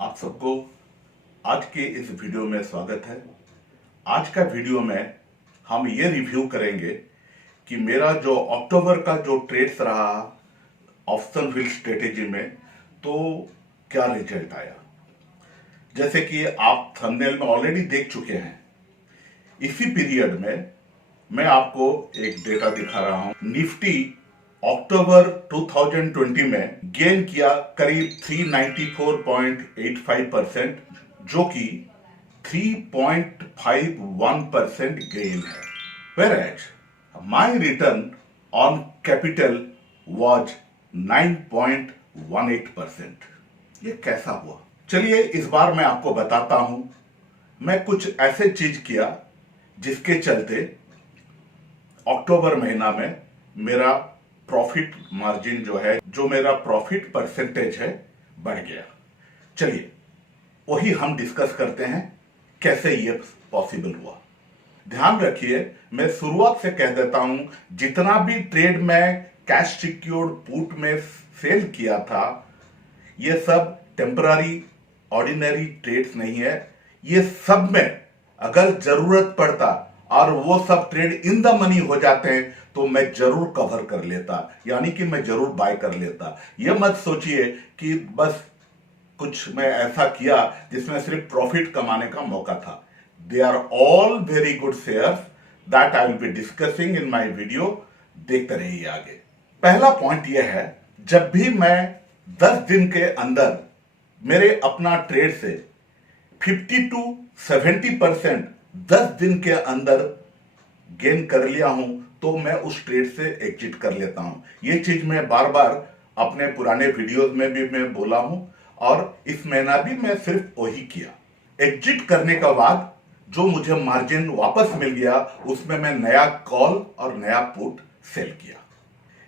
आप सबको आज के इस वीडियो में स्वागत है। आज का वीडियो में हम ये रिव्यू करेंगे कि मेरा जो अक्टूबर का जो ट्रेड्स रहा ऑप्शन व्हील स्ट्रेटेजी में, तो क्या रिजल्ट आया। जैसे कि आप थंबनेल में ऑलरेडी देख चुके हैं, इसी पीरियड में मैं आपको एक डेटा दिखा रहा हूं। निफ्टी अक्टूबर 2020 में गेन किया करीब 394.85%, जो कि 3.51% गेन है। Whereas my return on capital was 9.18%। ये कैसा हुआ, चलिए इस बार मैं आपको बताता हूं। मैं कुछ ऐसे चीज किया जिसके चलते अक्टूबर महीना में मेरा प्रॉफिट मार्जिन जो है, जो मेरा प्रॉफिट परसेंटेज है, बढ़ गया। चलिए वही हम डिस्कस करते हैं कैसे ये पॉसिबल हुआ। ध्यान रखिए, मैं शुरुआत से कह देता हूं, जितना भी ट्रेड में कैश सिक्योर्ड पुट में सेल किया था, ये सब टेम्पररी ऑर्डिनरी ट्रेड्स नहीं है। ये सब में अगर जरूरत पड़ता और वो सब ट्रेड इन द मनी हो जाते हैं तो मैं जरूर कवर कर लेता, यानी कि मैं जरूर बाय कर लेता। ये मत सोचिए कि बस कुछ मैं ऐसा किया जिसमें सिर्फ प्रॉफिट कमाने का मौका था। They are all very good shares that I will be discussing in my video. देखते रहिए आगे। पहला पॉइंट यह है, जब भी मैं 10 दिन के अंदर मेरे अपना ट्रेड से 50 to 70% 10 दिन के अंदर गेन कर लिया हूं, तो मैं उस ट्रेड से एग्जिट कर लेता हूं। ये चीज मैं बार बार अपने पुराने वीडियोस में भी मैं बोला हूं, और इस महीना भी मैं सिर्फ वही किया। एग्जिट करने के बाद जो मुझे मार्जिन वापस मिल गया, उसमें मैं नया कॉल और नया पुट सेल किया।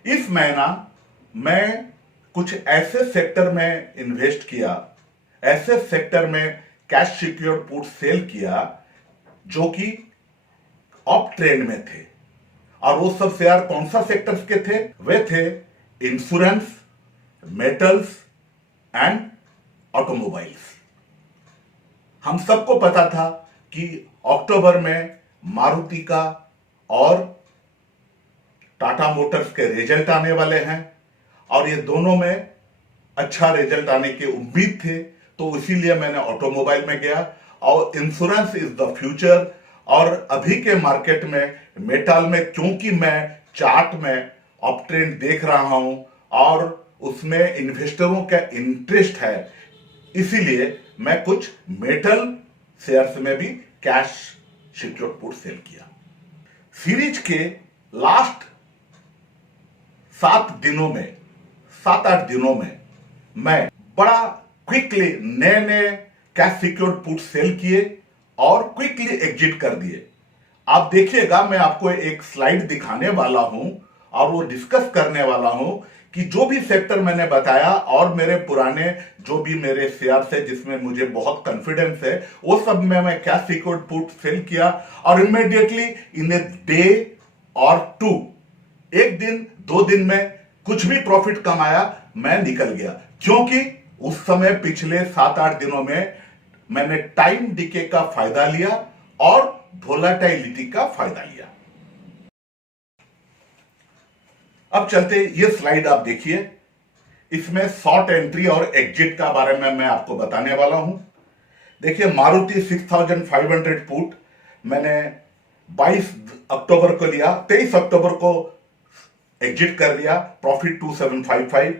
इस महीना मैं कुछ ऐसे सेक्टर में इन्वेस्ट किया, ऐसे सेक्टर में कैश सिक्योर पुट सेल किया जो कि अप ट्रेंड में थे। और वो सब शेयर कौन सा सेक्टर्स के थे? वे थे इंश्योरेंस, मेटल्स एंड ऑटोमोबाइल्स। हम सबको पता था कि अक्टूबर में मारुति का और टाटा मोटर्स के रिजल्ट आने वाले हैं, और ये दोनों में अच्छा रिजल्ट आने की उम्मीद थे, तो इसीलिए मैंने ऑटोमोबाइल में गया। और इंश्योरेंस इज द फ्यूचर। और अभी के मार्केट में मेटल में, क्योंकि मैं चार्ट में अप ट्रेंड देख रहा हूं और उसमें इन्वेस्टरों का इंटरेस्ट है, इसीलिए मैं कुछ मेटल शेयर्स में भी कैश सिक्योर पुट सेल किया। सीरीज के लास्ट 7 8 दिनों में मैं बड़ा क्विकली नए कैश सिक्योर्ड पुट सेल किए और क्विकली एग्जिट कर दिए। आप देखिएगा, मैं आपको एक स्लाइड दिखाने वाला हूं और वो डिस्कस करने वाला हूं कि जो भी सेक्टर मैंने बताया और मेरे पुराने जो भी मेरे शेयर्स है जिसमें मुझे बहुत कॉन्फिडेंस है, वो सब में मैं कैश सिक्योर्ड पुट सेल किया। और इमीडिएटली इन ए डे और 2, एक दिन 2 दिन में कुछ भी प्रॉफिट कमाया, मैं निकल गया। क्योंकि उस समय पिछले 7 8 दिनों में मैंने टाइम डिके का फायदा लिया और वोलेटिलिटी का फायदा लिया। अब चलते, ये स्लाइड आप देखिए, इसमें शॉर्ट एंट्री और एग्जिट का बारे में मैं आपको बताने वाला हूं। देखिए, मारुति 6500 पुट मैंने 22 अक्टूबर को लिया, 23 अक्टूबर को एग्जिट कर दिया, प्रॉफिट 2755।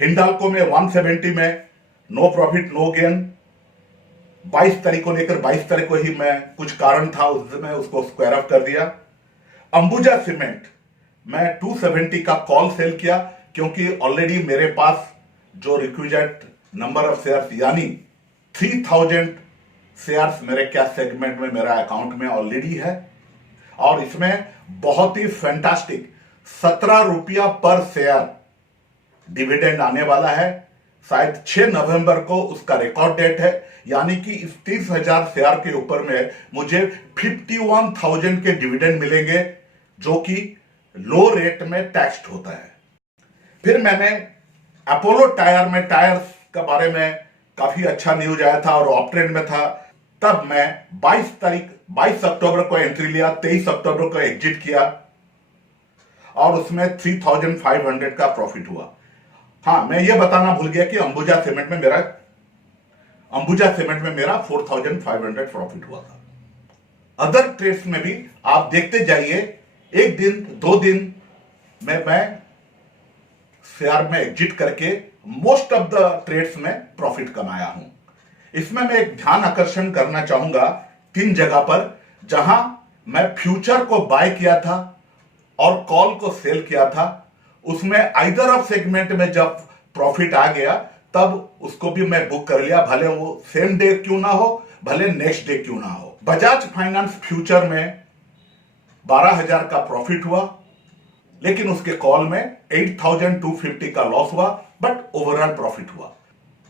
हिंडाल्को में 170 में नो प्रॉफिट नो गेन। 22 तारीख को लेकर 22 तारीख को ही मैं कुछ कारण था उसमें उसको स्क्वायर अप कर दिया। अंबुजा सीमेंट मैं 270 का कॉल सेल किया, क्योंकि ऑलरेडी मेरे पास जो रिक्विजिट नंबर ऑफ शेयर्स यानी 3000 शेयर्स मेरे कैश सेगमेंट में मेरा अकाउंट में ऑलरेडी है, और इसमें बहुत ही फैंटास्टिक 17 रुपया पर शेयर डिविडेंड आने वाला है। शायद 6 नवंबर को उसका रिकॉर्ड डेट है, यानी कि इस 30,000 शेयर के ऊपर में मुझे 51,000 के डिविडेंड मिलेंगे, जो कि लो रेट में टैक्स्ड होता है। फिर मैंने अपोलो टायर में टायर्स के बारे में काफी अच्छा न्यूज आया था और ऑप ट्रेंड में था, तब मैं 22 अक्टूबर को एंट्री लिया, 23 अक्टूबर को एग्जिट किया और उसमें 3500 का प्रॉफिट हुआ। हाँ, मैं ये बताना भूल गया कि अंबुजा सीमेंट में मेरा 4500 प्रॉफिट हुआ था। अदर ट्रेड्स में भी आप देखते जाइए, एक दिन 2 दिन में मैं शेयर में एग्जिट करके मोस्ट ऑफ द ट्रेड्स में प्रॉफिट कमाया हूं। इसमें मैं एक ध्यान आकर्षण करना चाहूंगा 3 जगह पर, जहां मैं फ्यूचर को बाय किया था और कॉल को सेल किया था। उसमें आइदर ऑफ सेगमेंट में जब प्रॉफिट आ गया तब उसको भी मैं बुक कर लिया, भले वो सेम डे क्यों ना हो, भले नेक्स्ट डे क्यों ना हो। बजाज फाइनेंस फ्यूचर में 12,000 का प्रॉफिट हुआ, लेकिन उसके कॉल में 8,250 का लॉस हुआ, बट ओवरऑल प्रॉफिट हुआ।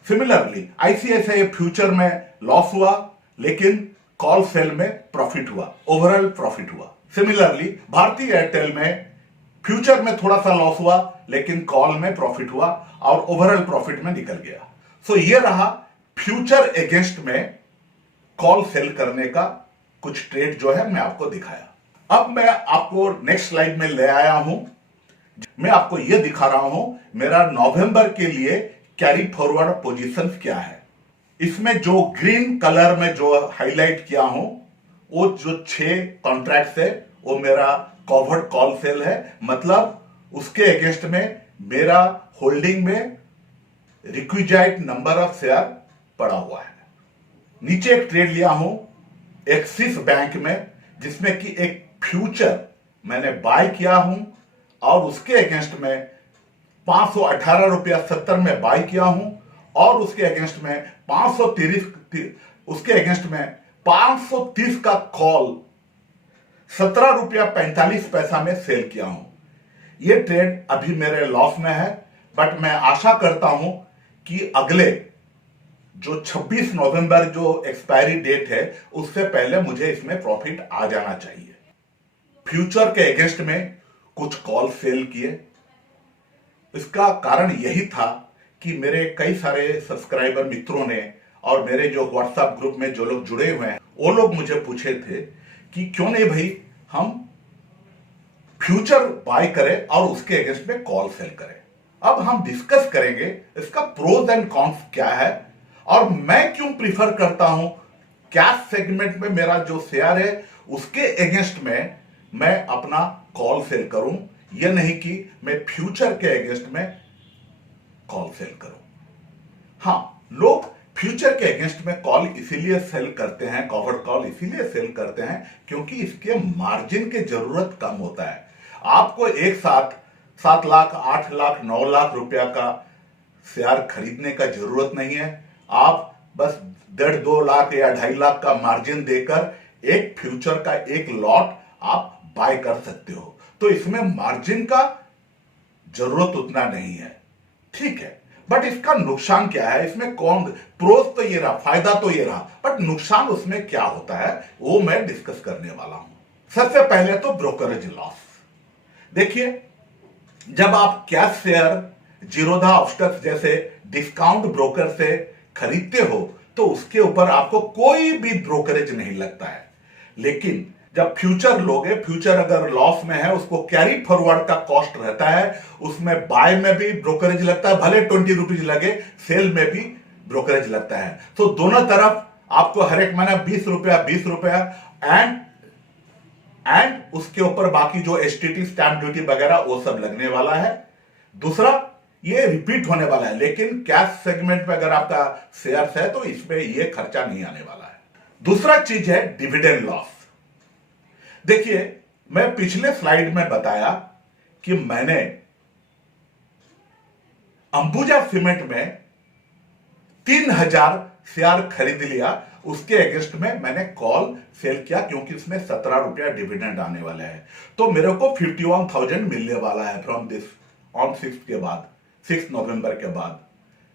सिमिलरली आईसीआईसीआई फ्यूचर में लॉस हुआ, लेकिन कॉल सेल में प्रॉफिट हुआ, ओवरऑल प्रॉफिट हुआ। सिमिलरली भारती एयरटेल में फ्यूचर में थोड़ा सा लॉस हुआ, लेकिन कॉल में प्रॉफिट हुआ और ओवरऑल प्रॉफिट में निकल गया। सो ये रहा फ्यूचर अगेंस्ट में कॉल सेल करने का कुछ ट्रेड जो है मैं आपको दिखाया। अब मैं आपको नेक्स्ट स्लाइड में ले आया हूं। मैं आपको यह दिखा रहा हूं मेरा नवंबर के लिए कैरी फॉरवर्ड पोजीशंस क्या है। इसमें जो ग्रीन कलर में जो हाईलाइट किया हूं, वो जो 6 कॉन्ट्रैक्ट्स है वो मेरा कवर्ड कॉल सेल है, मतलब उसके अगेंस्ट में मेरा होल्डिंग में रिक्विजाइट नंबर ऑफ शेयर पड़ा हुआ है। नीचे एक ट्रेड लिया हूं एक्सिस बैंक में, जिसमें कि एक फ्यूचर मैंने बाय किया हूं और उसके अगेंस्ट में 518 रुपया 70 में बाय किया हूं और उसके अगेंस्ट में 530 का कॉल 17 रुपया 45 पैसा में सेल किया हूं। यह ट्रेड अभी मेरे लॉस में है, बट मैं आशा करता हूं कि अगले जो 26 नवंबर जो एक्सपायरी डेट है उससे पहले मुझे इसमें प्रॉफिट आ जाना चाहिए। फ्यूचर के अगेंस्ट में कुछ कॉल सेल किए। इसका कारण यही था कि मेरे कई सारे सब्सक्राइबर मित्रों ने और मेरे जो व्हाट्सएप ग्रुप में जो लोग जुड़े हुए हैं वो लोग मुझे पूछे थे कि क्यों नहीं भाई हम फ्यूचर बाय करें और उसके अगेंस्ट में कॉल सेल करें। अब हम डिस्कस करेंगे इसका प्रोज एंड कॉन्स क्या है और मैं क्यों प्रीफर करता हूं कैश सेगमेंट में मेरा जो शेयर है उसके अगेंस्ट में मैं अपना कॉल सेल करूं, यह नहीं कि मैं फ्यूचर के अगेंस्ट में कॉल सेल करूं। हां, लोग फ्यूचर के अगेंस्ट में कॉल इसीलिए सेल करते हैं, कवर कॉल इसीलिए सेल करते हैं क्योंकि इसके मार्जिन की जरूरत कम होता है। आपको एक साथ 7 लाख, 8 लाख, 9 लाख रुपया का शेयर खरीदने का जरूरत नहीं है। आप बस 1.5-2 लाख या 2.5 लाख का मार्जिन देकर एक फ्यूचर का एक लॉट आप बाय कर सकते हो। तो इसमें मार्जिन का जरूरत उतना नहीं है, ठीक है। बट इसका नुकसान क्या है, इसमें कौन प्रोज तो ये रहा, फायदा तो ये रहा, बट नुकसान उसमें क्या होता है वो मैं डिस्कस करने वाला हूं। सबसे पहले तो ब्रोकरेज लॉस। देखिए, जब आप कैश शेयर, जीरोधा ऑप्स्टक्स जैसे डिस्काउंट ब्रोकर से खरीदते हो तो उसके ऊपर आपको कोई भी ब्रोकरेज नहीं लगता है। लेकिन जब फ्यूचर लोगे, फ्यूचर अगर लॉस में है उसको कैरी फॉरवर्ड का कॉस्ट रहता है, उसमें बाय में भी ब्रोकरेज लगता है, भले 20 रुपीज लगे, सेल में भी ब्रोकरेज लगता है। तो दोनों तरफ आपको हर एक महीना 20 रुपया एंड उसके ऊपर बाकी जो एसटीटी, स्टैंप ड्यूटी वगैरह वो सब लगने वाला है। दूसरा, ये रिपीट होने वाला है, लेकिन कैश सेगमेंट में अगर आपका शेयर्स है तो इसमें ये खर्चा नहीं आने वाला है। दूसरा चीज है डिविडेंड लॉस। देखिए, मैं पिछले स्लाइड में बताया कि मैंने अंबुजा सीमेंट में 3000 शेयर खरीद लिया, उसके अगेंस्ट में मैंने कॉल सेल किया क्योंकि इसमें 17 रुपया डिविडेंड आने वाला है। तो मेरे को 51,000 मिलने वाला है फ्रॉम दिस ऑन 6 नवंबर के बाद।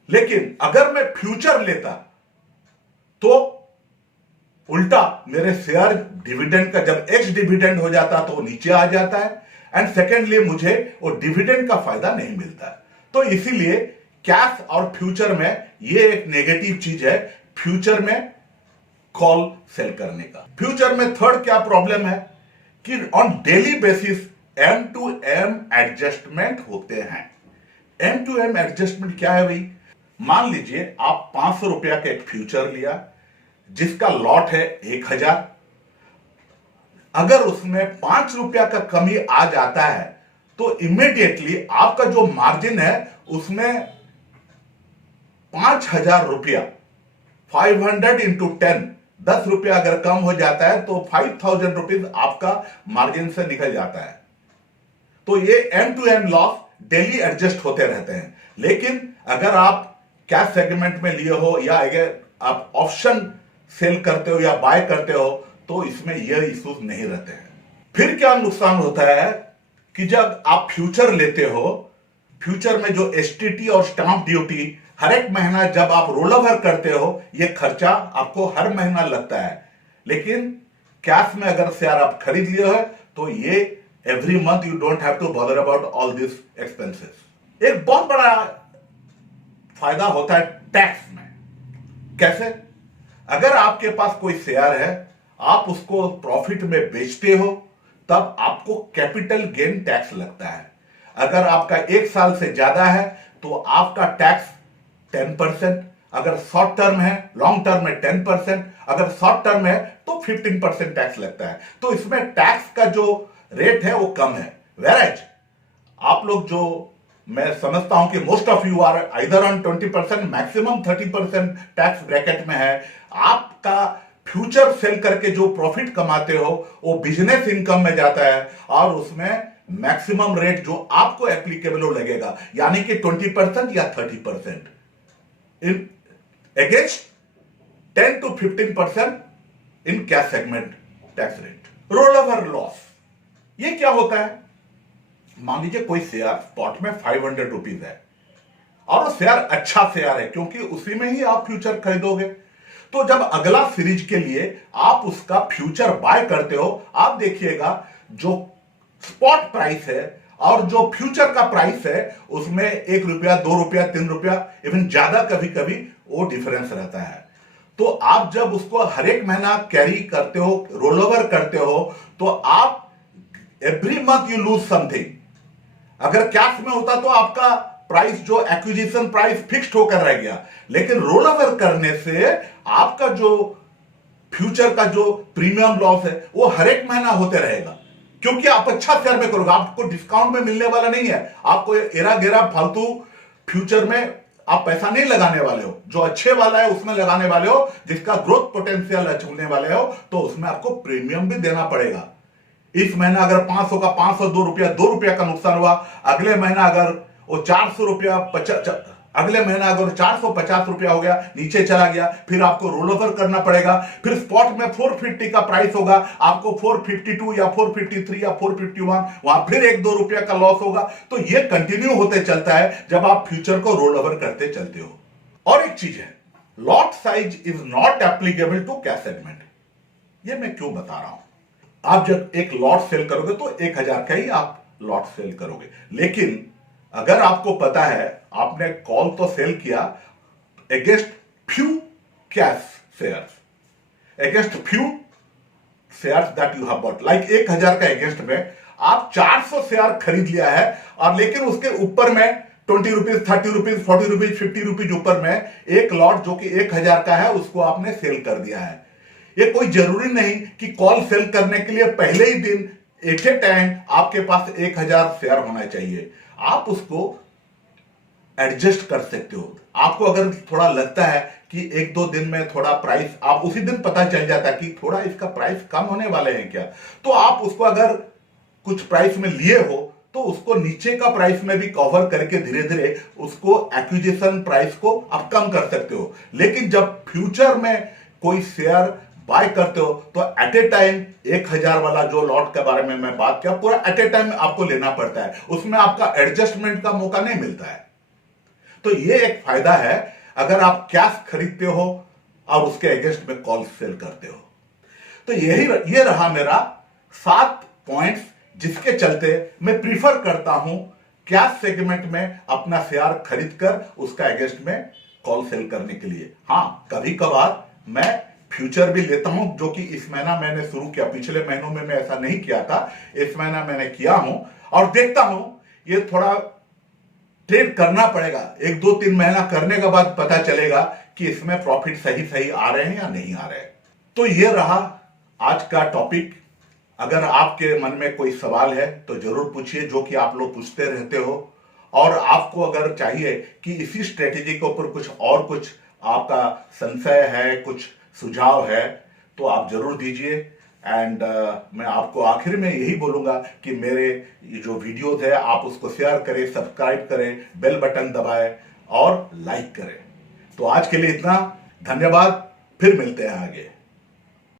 लेकिन अगर मैं फ्यूचर लेता तो उल्टा मेरे शेयर डिविडेंड का जब एक्स डिविडेंड हो जाता तो नीचे आ जाता है, एंड सेकेंडली मुझे वो डिविडेंड का फायदा नहीं मिलता है। तो इसीलिए कैश और फ्यूचर में ये एक नेगेटिव चीज है, फ्यूचर में कॉल सेल करने का। फ्यूचर में थर्ड क्या प्रॉब्लम है कि on daily basis M to M adjustment होते हैं। एम टू एम एडजस्टमेंट क्या है भाई? मान लीजिए आप 500 रुपया का एक फ्यूचर लिया जिसका लॉट है 1000। अगर उसमें 5 रुपया का कमी आ जाता है तो इमीडिएटली आपका जो मार्जिन है उसमें 5000 रुपया 500 इंटू 10 रुपया अगर कम हो जाता है तो 5000 रुपीज आपका मार्जिन से निकल जाता है। तो ये M to M loss daily adjust होते रहते हैं। लेकिन अगर आप कैश सेगमेंट में लिए हो या अगर आप ऑप्शन सेल करते हो या बाय करते हो तो इसमें यह इश्यूज नहीं रहते हैं। फिर क्या नुकसान होता है कि जब आप फ्यूचर लेते हो, फ्यूचर में जो एसटीटी और स्टांप ड्यूटी हर एक महीना जब आप रोल ओवर करते हो ये खर्चा आपको हर महीना लगता है। लेकिन कैश में अगर शेयर आप खरीद लिए हो तो ये every month you don't have to bother about all this expenses. एक बहुत बड़ा फायदा होता है टैक्स में। कैसे? अगर आपके पास कोई शेयर है, आप उसको प्रॉफिट में बेचते हो तब आपको कैपिटल गेन टैक्स लगता है। अगर आपका 1 साल से ज्यादा है तो आपका टैक्स 10%, अगर शॉर्ट टर्म है, लॉन्ग टर्म में 10%, अगर शॉर्ट टर्म है तो 15% टैक्स लगता है। तो इसमें टैक्स का जो रेट है वो कम है। वेराज आप लोग जो मैं समझता हूं कि most of you are either on 20%, maximum 30% tax bracket में है। आपका फ्यूचर सेल करके जो प्रॉफिट कमाते हो वो बिजनेस इनकम में जाता है और उसमें मैक्सिमम रेट जो आपको एप्लीकेबल हो लगेगा, यानी कि 20% या 30% in against 10 to 15% in cash segment tax rate. Roll over loss ये क्या होता है? मान लीजिए कोई शेयर स्पॉट में 500 रुपीज है और वो शेयर अच्छा शेयर है क्योंकि उसी में ही आप फ्यूचर खरीदोगे। तो जब अगला सीरीज के लिए आप उसका फ्यूचर बाय करते हो, आप देखिएगा जो स्पॉट प्राइस है और जो फ्यूचर का प्राइस है उसमें 1 रुपया, 2 रुपया, 3 रुपया, इवन ज्यादा कभी कभी वो डिफरेंस रहता है। तो आप जब उसको हर एक महीना कैरी करते हो, रोल ओवर करते हो, तो आप every month you lose something. अगर कैश में होता तो आपका प्राइस जो एक्विजिशन प्राइस फिक्स्ड होकर रह गया, लेकिन रोल ओवर करने से आपका जो फ्यूचर का जो प्रीमियम लॉस है वो हर एक महीना होते रहेगा क्योंकि आप अच्छा शेयर में करोगे। आपको डिस्काउंट में मिलने वाला नहीं है, आपको एरा गेरा फालतू फ्यूचर में आप पैसा नहीं लगाने वाले हो। जो अच्छे वाला है उसमें लगाने वाले हो, जिसका ग्रोथ पोटेंशियल होने वाले हो, तो उसमें आपको प्रीमियम भी देना पड़ेगा। इस महीना अगर 500 का 502 रुपया 2 रुपया का नुकसान हुआ, अगले महीना अगर वो 400 रुपया अगले महीना अगर 450 रुपया हो गया, नीचे चला गया, फिर आपको रोल ओवर करना पड़ेगा। फिर स्पॉट में 450 का प्राइस होगा, आपको 452 या 453 या 451 वहां फिर 1-2 रुपया का लॉस होगा। तो ये कंटिन्यू होते चलता है जब आप फ्यूचर को रोल ओवर करते चलते हो। और एक चीज है, lot size is not applicable to cash segment. ये मैं क्यों बता रहा हूं? आप जब एक लॉट सेल करोगे तो 1000 का ही आप लॉट सेल करोगे, लेकिन अगर आपको पता है आपने कॉल तो सेल किया against few cash shares, against few shares that you have bought, like 1000 का अगेंस्ट में आप 400 शेयर खरीद लिया है और लेकिन उसके ऊपर में 20 रुपीज, 30 रुपीज, 40 रुपीज, 50 रुपीज ऊपर में एक लॉट जो कि 1000 का है उसको आपने सेल कर दिया है। ये कोई जरूरी नहीं कि कॉल सेल करने के लिए पहले ही दिन एक ही टाइम आपके पास 1000 शेयर होना चाहिए। आप उसको एडजस्ट कर सकते हो। आपको अगर थोड़ा लगता है कि 1-2 दिन में थोड़ा प्राइस, आप उसी दिन पता चल जाता है कि थोड़ा इसका प्राइस कम होने वाले हैं क्या, तो आप उसको अगर कुछ प्राइस में लिए हो तो उसको नीचे का प्राइस में भी कवर करके धीरे धीरे उसको एक्विजिशन प्राइस को आप कम कर सकते हो। लेकिन जब फ्यूचर में कोई शेयर बाय करते हो तो एट ए टाइम 1000 वाला जो लॉट के बारे में मैं बात किया, पूरा एट ए टाइम आपको लेना पड़ता है, उसमें आपका एडजस्टमेंट का मौका नहीं मिलता है। तो ये एक फायदा है अगर आप कैश खरीदते हो और उसके अगेंस्ट में कॉल सेल करते हो। तो ये रहा मेरा 7 पॉइंट्स जिसके चलते मैं प्रीफर करता हूं कैश सेगमेंट में अपना शेयर खरीद कर उसका अगेंस्ट में कॉल सेल करने के लिए। हाँ, कभी कभार मैं फ्यूचर भी लेता हूं, जो कि इस महीना मैंने शुरू किया। पिछले महीनों में मैं ऐसा नहीं किया था, इस महीना मैंने किया हूं और देखता हूं ये थोड़ा ट्रेड करना पड़ेगा। 1-2-3 महीना करने के बाद पता चलेगा कि इसमें प्रॉफिट सही सही आ रहे हैं या नहीं आ रहे हैं। तो ये रहा आज का टॉपिक। अगर आपके मन में कोई सवाल है तो जरूर पूछिए, जो कि आप लोग पूछते रहते हो। और आपको अगर चाहिए कि इसी स्ट्रेटेजी के ऊपर कुछ आपका संशय है, कुछ सुझाव है, तो आप जरूर दीजिए। एंड मैं आपको आखिर में यही बोलूंगा कि मेरे जो वीडियोस है आप उसको शेयर करें, सब्सक्राइब करें, बेल बटन दबाएं और लाइक करें। तो आज के लिए इतना, धन्यवाद। फिर मिलते हैं आगे।